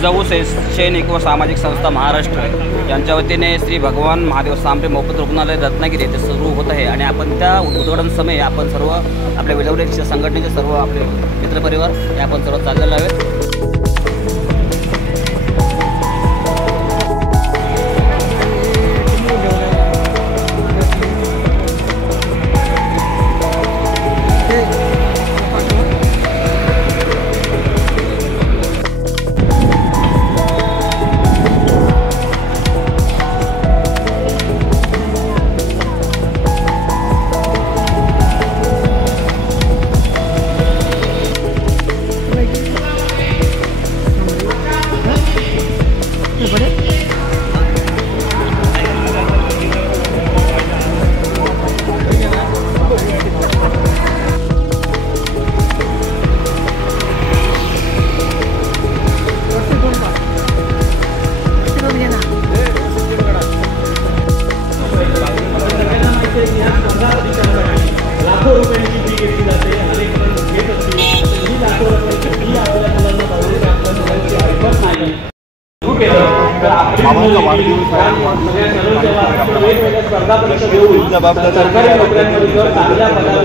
जिजाऊ सैनिक व सामाजिक संस्था महाराष्ट्र यांच्या वतीने श्री भगवान महादेव सांबरे मोफत रुग्णालय रत्नागिरी येथे सुरू होत आहे आणि आपण त्या उद्घाटन समय आपण सर्व आपल्या विलवलेल्या संघटनेचे सर्व आपले मित्रपरिवार हे आपण सर्व चाललेलो आहोत। लाखों रुपयांची फी घेतली जाते, अनेक जण घेत असतील, ही लाखो रुपयांची फी आपल्या मुलांना भरवणे आपल्या मुलांची ऐकत नाही। सुरू केलं तर आपली वेगवेगळ्या स्पर्धा परीक्षा देऊन सरकारी नोकऱ्यांमध्ये जर चांगल्या पदावर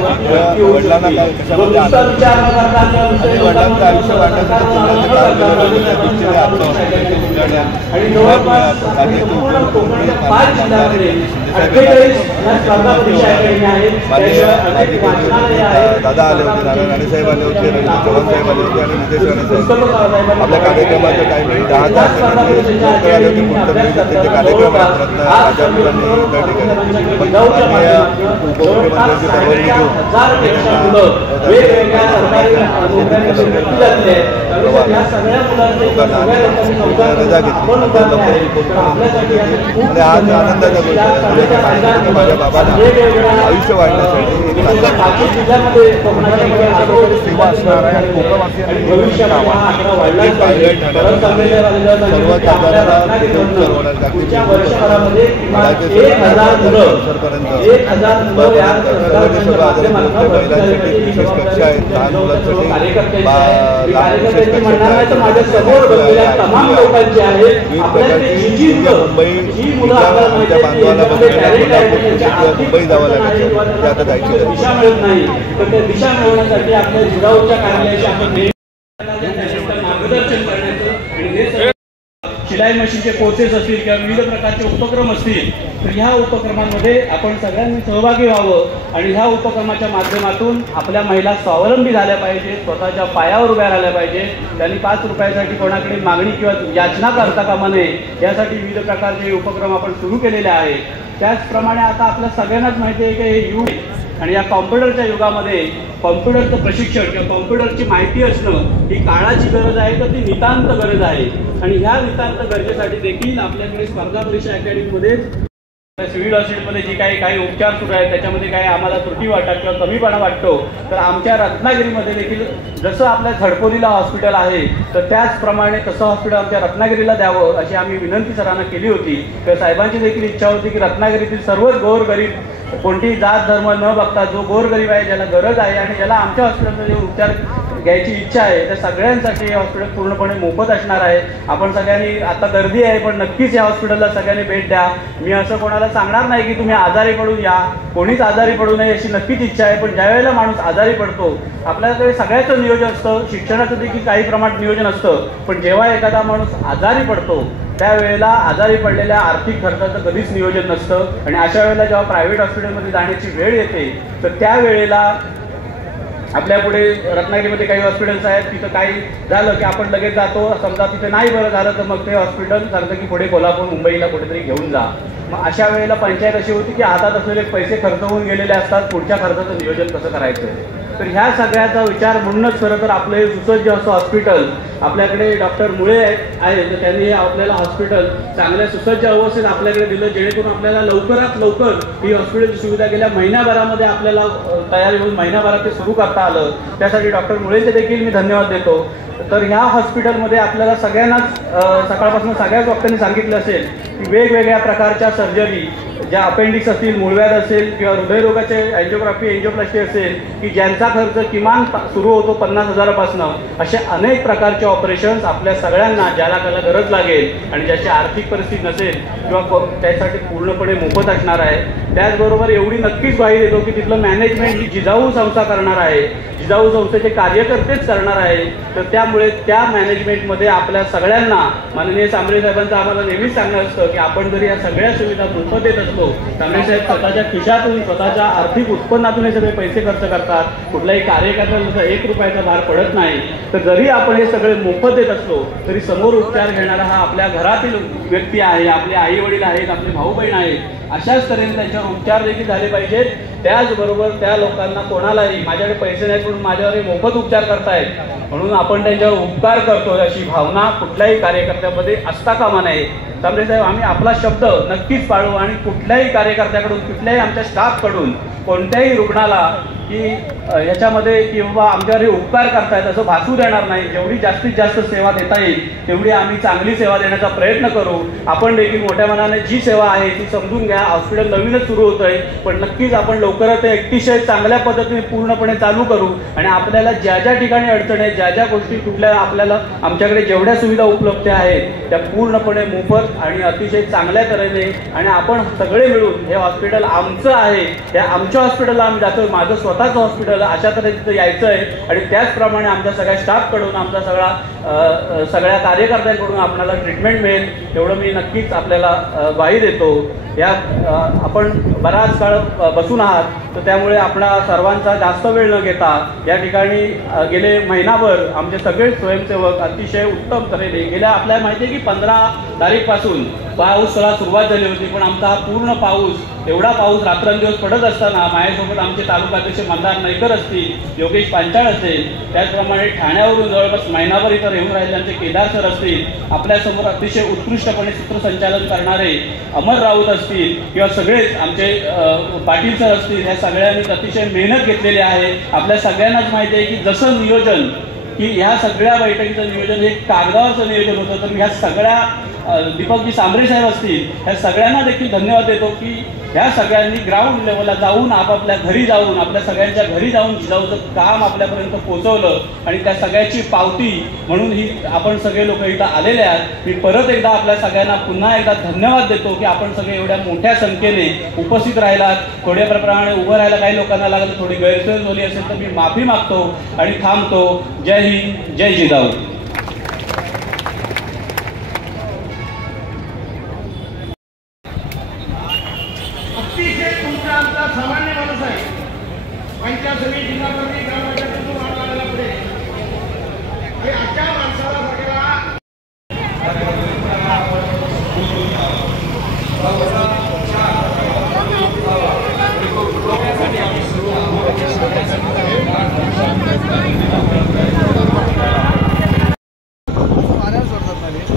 वडिलांना विचार न करता आणि जवळपास संपूर्ण कोकणाच्या 5 जिल्ह्यांमध्ये 48 स्पर्धा परीक्षा आहेत। दादा आले होते, नारायण राणे साहेब आले होते, चव्हाण साहेब आले होते आणि नितेश राणे साहेब। आपल्या कार्यक्रमाचं टायमिंग 10 आले होते। त्यांचे कार्यक्रम राजा मुलांनी त्या ठिकाणी उपमुख्यमंत्र्यांची परवानगी घेऊन रजा घेतली आणि आज आनंदाचा गोष्ट आहे। माझ्या बाबांना आयुष्य वाढण्यासाठी सेवा असणार आहे आणि कोकणवासियांनी सर्वात आजाराला महिलांसाठी विशेष कक्षा आहेत, लहान मुलांसाठी मुंबई बांधवाला मुंबई जावं लागायचं, ते आता जायची दिशा मिळत नाही। तर त्या दिशा मिळवण्यासाठी आपल्या जिजाऊच्या कार्यालयाशी आपण मार्गदर्शन करण्याचं आणि शिलाई मशीनचे कोर्सेस असतील किंवा विविध प्रकारचे उपक्रम असतील तर ह्या उपक्रमांमध्ये आपण सगळ्यांनी सहभागी व्हावं आणि ह्या उपक्रमाच्या माध्यमातून आपल्या महिला स्वावलंबी झाल्या पाहिजे, स्वतःच्या पायावर उभ्या राहिल्या पाहिजे। त्यांनी 5 रुपयासाठी कोणाकडे मागणी किंवा याचना करता कामा नये, यासाठी विविध प्रकारचे उपक्रम आपण सुरू केलेले आहेत। त्याचप्रमाणे आता आपल्या सगळ्यांनाच माहिती आहे की हे युग आणि या कॉम्प्युटरच्या युगामध्ये कॉम्प्युटरचं प्रशिक्षण किंवा कॉम्प्युटरची माहिती असणं ही काळाची गरज आहे, तर ती नितांत गरज आहे। आणि ह्या नितांत गरजेसाठी देखील आपल्याकडे स्पर्धा परीक्षा अकॅडमीमध्ये सिव्हिल हॉस्पिटलमध्ये जी काही उपचार सुरू आहेत त्याच्यामध्ये काही आम्हाला त्रुटी वाटतात किंवा कमीपणा वाटतो, तर आमच्या रत्नागिरीमध्ये देखील जसं आपल्या झडपोलीला हॉस्पिटल आहे तर त्याचप्रमाणे तसं हॉस्पिटल आमच्या रत्नागिरीला द्यावं अशी आम्ही विनंती सरांना केली होती। तर साहेबांची देखील इच्छा होती की रत्नागिरीतील सर्वच गोरगरीब कोणतीही जात धर्म न बघता जो गोरगरीब आहे, ज्याला गरज आहे आणि ज्याला आमच्या हॉस्पिटलमध्ये उपचार घ्यायची इच्छा आहे त्या सगळ्यांसाठी हे हॉस्पिटल पूर्णपणे मोफत असणार आहे। आपण सगळ्यांनी आता गर्दी आहे पण नक्कीच या हॉस्पिटलला सगळ्यांनी भेट द्या। मी असं कोणाला सांगणार नाही की तुम्ही आजारी पडून या, कोणीच आजारी पडू नये अशी नक्कीच इच्छा आहे। पण ज्या वेळेला माणूस आजारी पडतो आपल्याकडे सगळ्याचं नियोजन असतं, शिक्षणाचं देखील काही प्रमाणात नियोजन असतं, पण जेव्हा एखादा माणूस आजारी पडतो त्यावेळेला आजारी पडलेल्या आर्थिक खर्चाचं कधीच नियोजन नसतं आणि अशा वेळेला जेव्हा प्रायव्हेट हॉस्पिटलमध्ये जाण्याची वेळ येते तर त्यावेळेला आपल्या पुढे रत्नागिरीमध्ये काही हॉस्पिटल्स आहेत, तिथं काही झालं की आपण लगेच जातो, समजा तिथे नाही बरं झालं तर मग ते हॉस्पिटल सांगतं की पुढे कोल्हापूर मुंबईला कुठेतरी घेऊन जा। मग अशा वेळेला पंचायत अशी होती की हातात असलेले पैसे खर्च होऊन गेलेले असतात, पुढच्या खर्चाचं नियोजन कसं करायचं। तर ह्या सगळ्याचा विचार म्हणूनच खरं तर आपले सुसज्ज असं हॉस्पिटल आपल्याकडे डॉक्टर मुळे आहे, तर त्यांनी आपल्याला हॉस्पिटल चांगल्या सुसज्ज अवस्थेत आपल्याकडे दिलं, जेणेकरून आपल्याला लवकरात लवकर ही हॉस्पिटलची सुविधा गेल्या महिन्याभरामध्ये आपल्याला तयारी होऊन महिन्याभरात ते सुरू करता आलं। त्यासाठी डॉक्टर मुळेचे देखील मी धन्यवाद देतो। तर ह्या हॉस्पिटलमध्ये आपल्याला सगळ्यांनाच सकाळपासून सगळ्याच डॉक्टरांनी सांगितलं असेल की वेगवेगळ्या प्रकारच्या सर्जरी ज्या अपेंडिक्स असतील, मूळव्याध असेल किंवा हृदयरोगाचे अँजिओग्राफी, एंजिओप्लास्टी असेल की ज्यांचा खर्च किमान सुरू होतो 50,000पासून, असे अनेक प्रकारचे ऑपरेशन्स आपल्या सगळ्यांना ज्याला त्याला गरज लागेल आणि ज्याची आर्थिक परिस्थिती नसेल किंवा त्यासाठी पूर्णपणे मोफत असणार आहे. त्याचबरोबर एवढी नक्कीच ग्वाही देतो की तिथलं मॅनेजमेंट ही जिजाऊ संस्था करणार आहे, जिजाऊ संस्थेचे कार्यकर्तेच करणार आहे. तर त्यामुळे त्या मॅनेजमेंटमध्ये आपल्या सगळ्यांना माननीय सांबरे साहेबांचं आम्हाला नेहमीच सांगणं असतं की आपण जरी या सगळ्या सुविधा मोफत देत असतो, सांबरे साहेब स्वतःच्या खिशातून स्वतःच्या आर्थिक उत्पन्नातून हे सगळे पैसे खर्च करतात, कुठल्याही कार्यकर्त्याला 1 रुपयाचा भार पडत नाही. तर जरी आपण हे सगळे मोफत देत असलो तरी समोर उपचार घेणारा हा आपल्या घरातील व्यक्ती आहे, आपले आई वडील आहेत, आपले भाऊ बहीण आहेत. अशाच तऱ्हेने त्यांच्यावर उपचार देखील झाले पाहिजेत. त्याचबरोबर त्या लोकांना कोणालाही माझ्याकडे पैसे नाहीत म्हणून माझ्यावर मोफत उपचार करतायत म्हणून आपण त्यांच्यावर उपकार करतोय अशी भावना कुठल्याही कार्यकर्त्यामध्ये असता कामा नये. सांबरे साहेब, आम्ही आपला शब्द नक्कीच पाळू आणि कुठल्याही कार्यकर्त्याकडून, कुठल्याही आमच्या स्टाफकडून कोणत्याही रुग्णाला की याच्यामध्ये किंवा आमच्यावर हे उपकार करतायत असं भासू देणार नाही. जेवढी जास्तीत जास्त सेवा देता येईल तेवढी आम्ही चांगली सेवा देण्याचा प्रयत्न करू. आपण देखील मोठ्या मनाने जी सेवा आहे ती समजून घ्या. हॉस्पिटल नवीनच सुरू होत आहे, पण नक्कीच आपण लवकरच ते अतिशय चांगल्या पद्धतीने पूर्णपणे चालू करू आणि आपल्याला ज्या ज्या ठिकाणी अडचण आहे, ज्या ज्या गोष्टी कुठल्या आपल्याला आमच्याकडे जेवढ्या सुविधा उपलब्ध आहेत त्या पूर्णपणे मोफत आणि अतिशय चांगल्या तऱ्हेने आणि आपण सगळे मिळून हे हॉस्पिटल आमचं आहे, त्या आमच्या हॉस्पिटलला आम्ही जातो, माझं स्वतःचं हॉस्पिटल अशा तऱ्हेचं यायचं आहे आणि त्याचप्रमाणे आमच्या सगळ्या स्टाफकडून, आमचा सगळ्या कार्यकर्त्यांकडून आपल्याला ट्रीटमेंट मिळेल एवढं मी नक्कीच आपल्याला ग्वाही देतो. या आपण बराच काळ बसून आहात तर त्यामुळे आपणा सर्वांचा जास्त वेळ न घेता या ठिकाणी गेले महिनाभर आमचे सगळे स्वयंसेवक अतिशय उत्तम तऱ्हेने गेल्या आपल्याला माहिती आहे की 15 तारीखपासून पाऊसाला सुरुवात झाली होती, पण आमचा हा पूर्ण पाऊस, एवढा पाऊस रात्रंदिवस पडत असताना माझ्यासोबत आमचे तालुकाध्यक्ष मंदार नाईकर असतील, योगेश पांचाळ असेल, त्याचप्रमाणे ठाण्यावरून जवळपास महिनाभर इथं येऊन राहिले आमचे केदार सर असतील, आपल्यासमोर अतिशय उत्कृष्टपणे सूत्रसंचालन करणारे अमर राऊत असतील किंवा सगळेच आमचे पाटील सर असतील, या सगळ्यांनी अतिशय मेहनत घेतलेली आहे. आपल्या सगळ्यांनाच माहिती आहे की जसं नियोजन की ह्या सगळ्या बैठकीचं नियोजन हे कागदावरचं नियोजन होतं, तर ह्या सगळ्या दीपकजी सांबरे साहेब असतील ह्या सगळ्यांना देखील धन्यवाद देतो की ह्या सगळ्यांनी ग्राउंड लेवलला जाऊन आपापल्या घरी जाऊन आपल्या सगळ्यांच्या घरी जाऊन जिजाऊचं काम आपल्यापर्यंत पोहोचवलं आणि त्या सगळ्याची पावती म्हणून ही आपण सगळे लोक इथं आलेले आहेत. मी परत एकदा आपल्या सगळ्यांना पुन्हा एकदा धन्यवाद देतो की आपण सगळे एवढ्या मोठ्या संख्येने उपस्थित राहिलात. थोड्या प्रमाणे उभं राहायला काही लोकांना लागलं, थोडी गैरसोय झाली असेल तर मी माफी मागतो आणि थांबतो. जय हिंद, जय जिजाऊ. अतिशय तुमचा आमचा सामान्य माणूस आहे. पंचायत समिती जिल्हाप्रती ग्रामपंचायतीतून वाढला पुढे हे अशा माणसाला सगळ्याला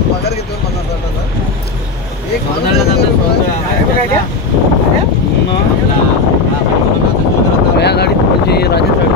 पगार घेतो 50,000 एक या गाडीत म्हणजे राजा साडी